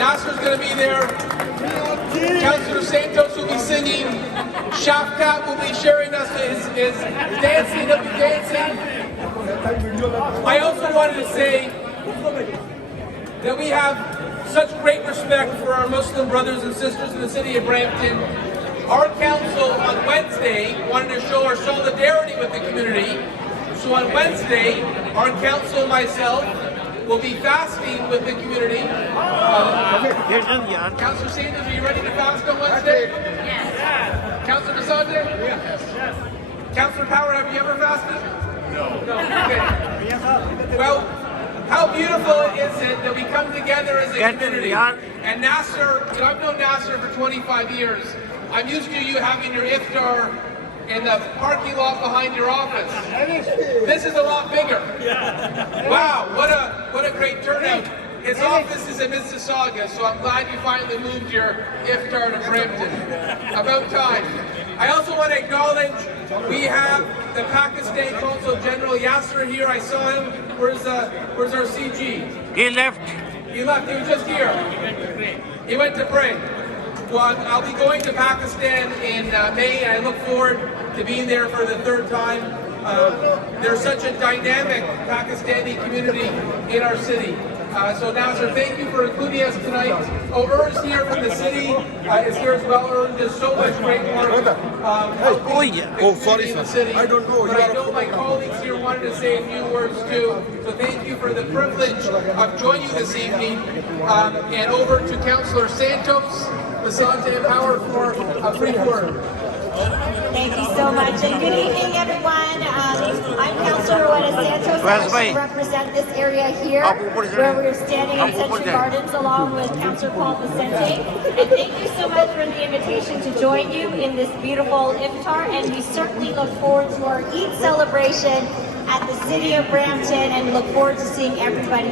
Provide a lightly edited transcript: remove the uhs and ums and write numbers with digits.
Nasser's going to be there. Councillor Santos will be singing. Shafkat will be sharing us his dancing. He'll be dancing. I also wanted to say that we have such great respect for our Muslim brothers and sisters in the city of Brampton. Our council on Wednesday wanted to show our solidarity with the community. So on Wednesday, our council and myself will be fasting with the community. Councillor Sanders, are you ready to fast on Wednesday? Yes. Councillor Basante? Yes. Councillor Power, have you ever fasted? No. Okay. Well, how beautiful is it that we come together as a community? And Nassar, I've known Nassar for 25 years. I'm used to you having your iftar in the parking lot behind your office. This is a lot bigger. Wow, what a great turnout. His office is in Mississauga, so I'm glad you finally moved your iftar to Brampton. About time. I also want to acknowledge we have the Pakistan Consul General Yasser here. I saw him. Where's our CG? He left. He left. He was just here. He went to pray. Well, I'll be going to Pakistan in May. I look forward to being there for the third time. There's such a dynamic Pakistani community in our city. So Nassar, thank you for including us tonight. Urs here from the city is here as well. Urs does so much great work sorry, in the sir. city. I don't know. But I know my colleagues here wanted to say a few words too. So thank you for the privilege of joining you this evening. And over to Councillor Santos, Basante and Power for a brief word. Thank you so much, and good evening, everyone. I'm Councillor Santos. I represent this area here, where we're standing in Century Gardens along with Councillor Paul Vicente. And thank you so much for the invitation to join you in this beautiful iftar. And we certainly look forward to our Eid celebration at the City of Brampton, and look forward to seeing everybody.